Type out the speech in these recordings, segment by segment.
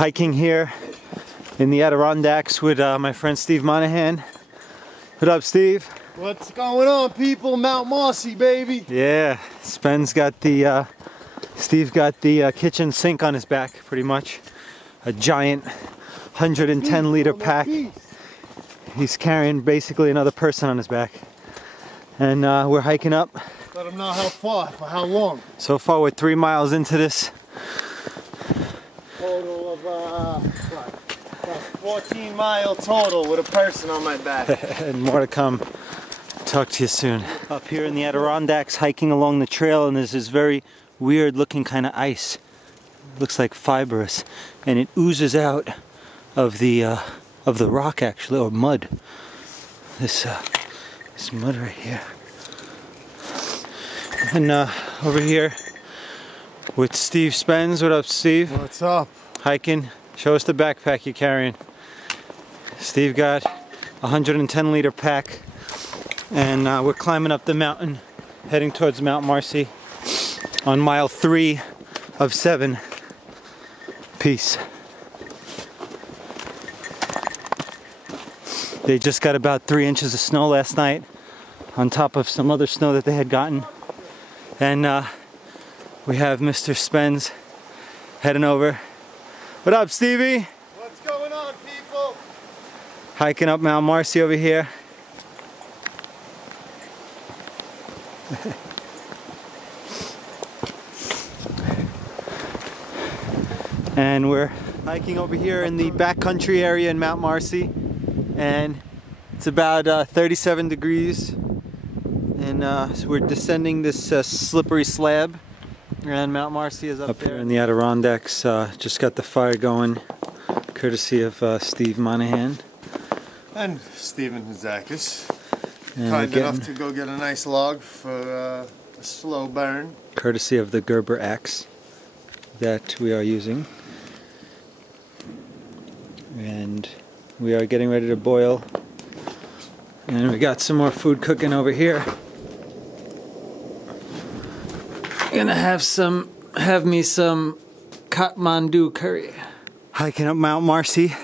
hiking here in the Adirondacks with my friend Steve Monahan. What up, Steve? What's going on, people? Mt Marcy, baby. Yeah, Steve's got the kitchen sink on his back, pretty much. A giant 110-liter pack. He's carrying basically another person on his back. And we're hiking up. Let him know how far, for how long. So far we're 3 miles into this. Total of, what? About 14 mile total with a person on my back. And more to come. Talk to you soon. Up here in the Adirondacks, hiking along the trail, and there's this very weird looking kind of ice. Looks like fibrous, and it oozes out of the rock, actually, or mud. This mud right here. And over here with Steve Spence. What up, Steve? What's up? Hiking. Show us the backpack you're carrying. Steve got a 110-liter pack, and we're climbing up the mountain, heading towards Mt Marcy on mile 3 of 7. Peace. They just got about 3 inches of snow last night on top of some other snow that they had gotten. And we have Mr. Spence heading over. What up, Stevie? What's going on, people? Hiking up Mt Marcy over here. And we're hiking over here in the backcountry area in Mt Marcy. And it's about 37 degrees. And so we're descending this slippery slab, and Mt Marcy is up there in the Adirondacks. Just got the fire going, courtesy of Steve Monahan and Steven Hazakis. And Kind enough to go get a nice log for a slow burn. Courtesy of the Gerber axe that we are using. And we are getting ready to boil. And we got some more food cooking over here. Gonna have me some Kathmandu curry. Hiking up Mt Marcy,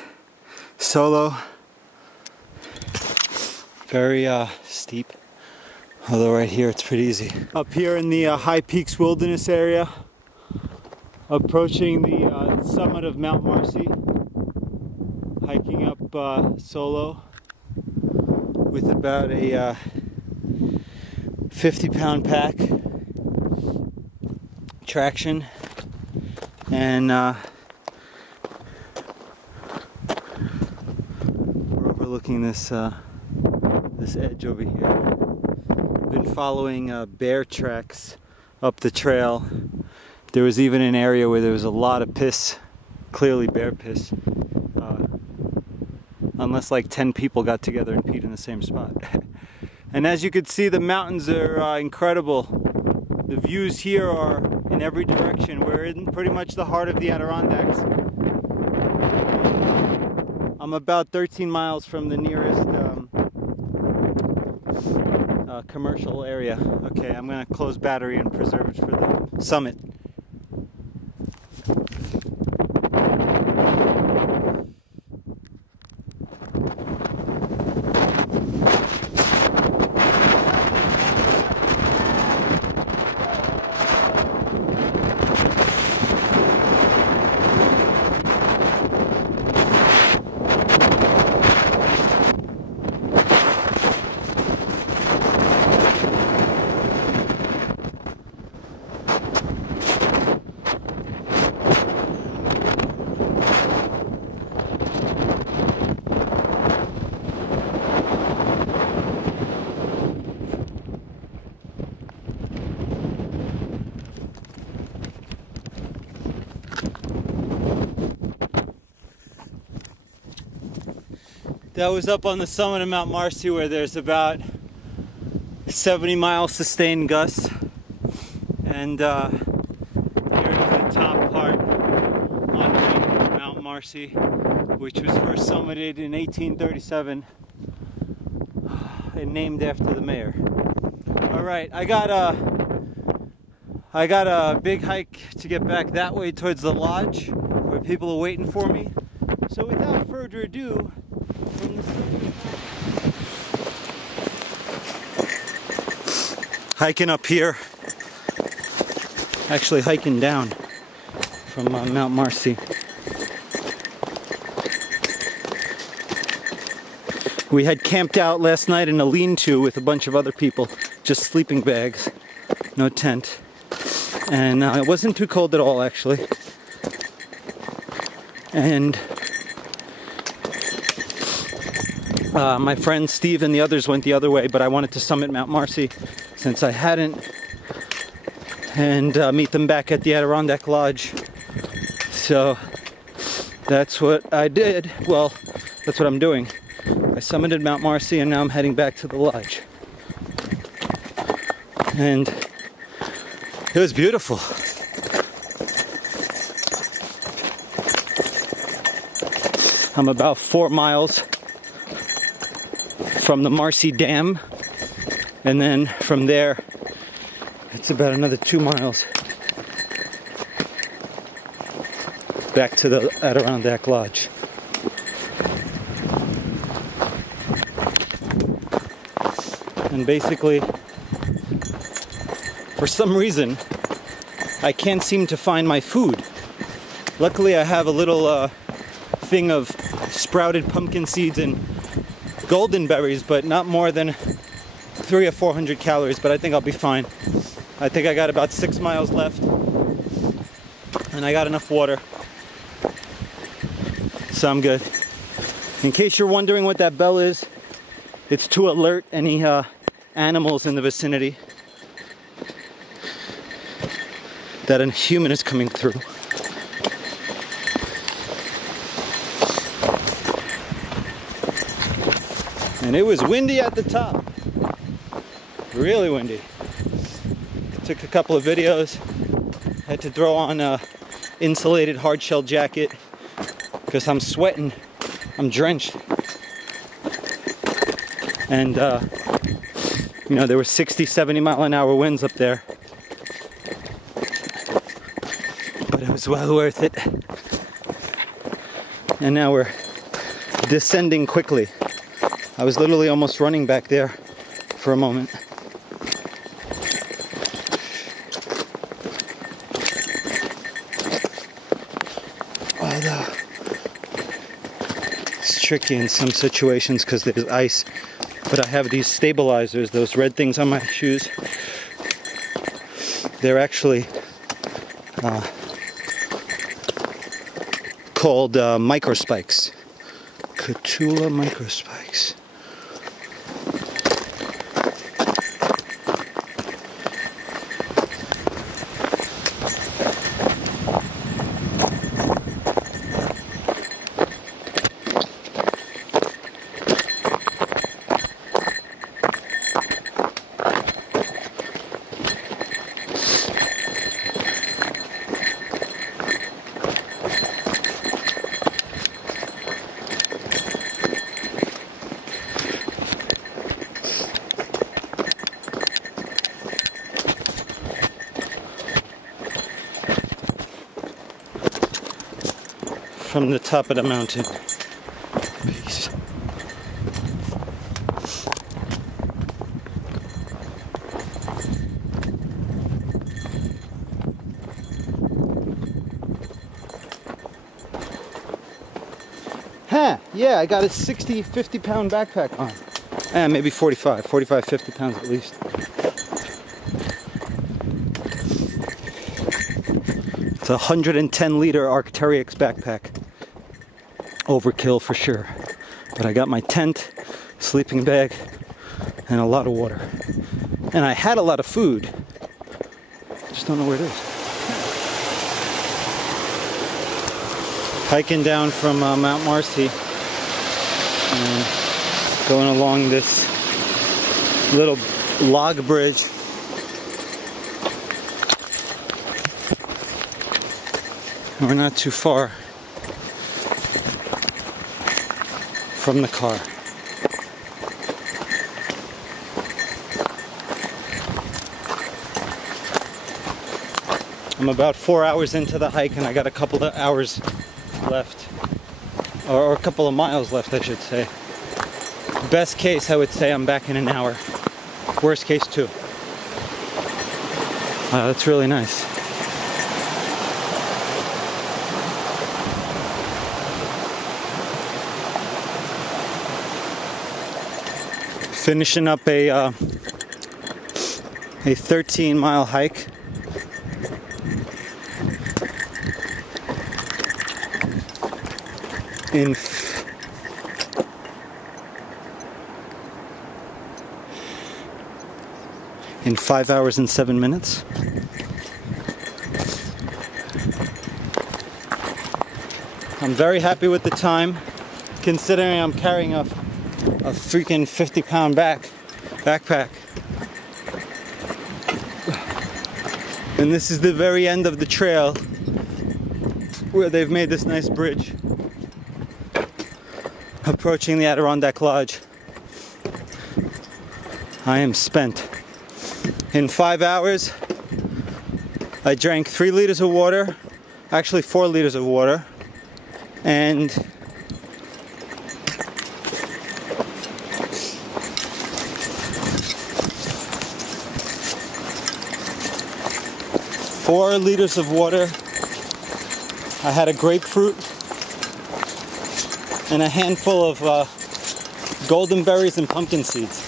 solo. Very steep, although right here it's pretty easy. Up here in the High Peaks Wilderness area, approaching the summit of Mt Marcy, hiking up solo with about a 50-pound pack. Traction, and we're overlooking this this edge over here. Been following bear tracks up the trail. There was even an area where there was a lot of piss, clearly bear piss, unless like 10 people got together and peed in the same spot. And as you can see, the mountains are incredible. The views here are in every direction. We're in pretty much the heart of the Adirondacks. I'm about 13 miles from the nearest commercial area. Okay, I'm gonna close battery and preserve it for the summit. That was up on the summit of Mt Marcy, where there's about 70 mile sustained gusts. And here's the top part on Mt Marcy, which was first summited in 1837 and named after the mayor. All right, I got I got a big hike to get back that way towards the lodge where people are waiting for me. So without further ado, from the hiking up here, actually hiking down from Mount Marcy. We had camped out last night in a lean-to with a bunch of other people, just sleeping bags, no tent. And it wasn't too cold at all, actually. And my friend Steve and the others went the other way, but I wanted to summit Mount Marcy since I hadn't, and meet them back at the Adirondack Lodge. So that's what I did. Well, that's what I'm doing. I summited Mount Marcy and now I'm heading back to the lodge. And it was beautiful. I'm about 4 miles from the Marcy Dam, and then from there it's about another 2 miles back to the Adirondack Lodge. And basically, for some reason, I can't seem to find my food. Luckily, I have a little thing of sprouted pumpkin seeds and golden berries, but not more than 300 or 400 calories, but I think I'll be fine. I think I got about 6 miles left, and I got enough water, so I'm good. In case you're wondering what that bell is, it's to alert any animals in the vicinity that a human is coming through. And it was windy at the top. Really windy. Took a couple of videos. Had to throw on a insulated hard shell jacket because I'm sweating. I'm drenched. And you know, there were 60, 70 mile an hour winds up there. But it was well worth it. And now we're descending quickly. I was literally almost running back there for a moment. Although it's tricky in some situations because there's ice. But I have these stabilizers, those red things on my shoes. They're actually called microspikes. Cutula microspikes. From the top of the mountain. Peace. Huh, yeah, I got a 60, 50 pound backpack on. Maybe 45, 50 pounds at least. It's a 110 liter Arc'teryx backpack. Overkill for sure. But I got my tent, sleeping bag, and a lot of water. And I had a lot of food. Just don't know where it is. Hiking down from Mount Marcy and going along this little log bridge. We're not too far from the car. I'm about 4 hours into the hike and I got a couple of hours left. Or a couple of miles left, I should say. Best case, I would say I'm back in an hour. Worst case, 2. Wow, that's really nice. Finishing up a 13-mile hike. In 5 hours and 7 minutes. I'm very happy with the time, considering I'm carrying a freaking 50-pound backpack. And this is the very end of the trail where they've made this nice bridge approaching the Adirondack Lodge. I am spent. In 5 hours, I drank 3 liters of water, actually 4 liters of water, and 4 liters of water. I had a grapefruit and a handful of golden berries and pumpkin seeds.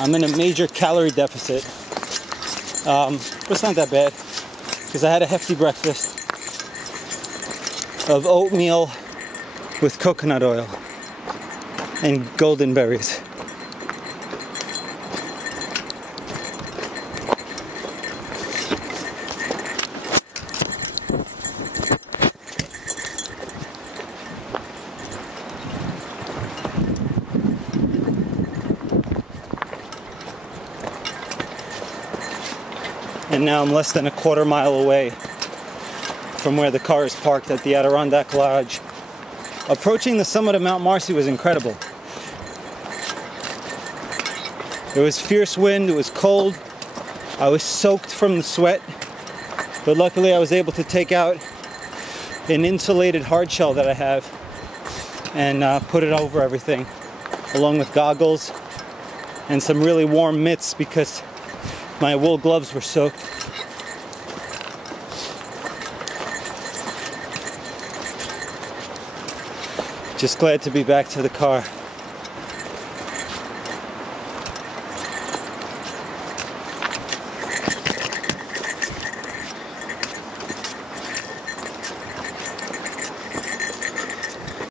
I'm in a major calorie deficit, but it's not that bad because I had a hefty breakfast of oatmeal with coconut oil and golden berries. And now I'm less than a quarter mile away from where the car is parked at the Adirondack Lodge. Approaching the summit of Mt Marcy was incredible. There was fierce wind, it was cold, I was soaked from the sweat, but luckily I was able to take out an insulated hard shell that I have and put it over everything, along with goggles and some really warm mitts because my wool gloves were soaked. Just glad to be back to the car.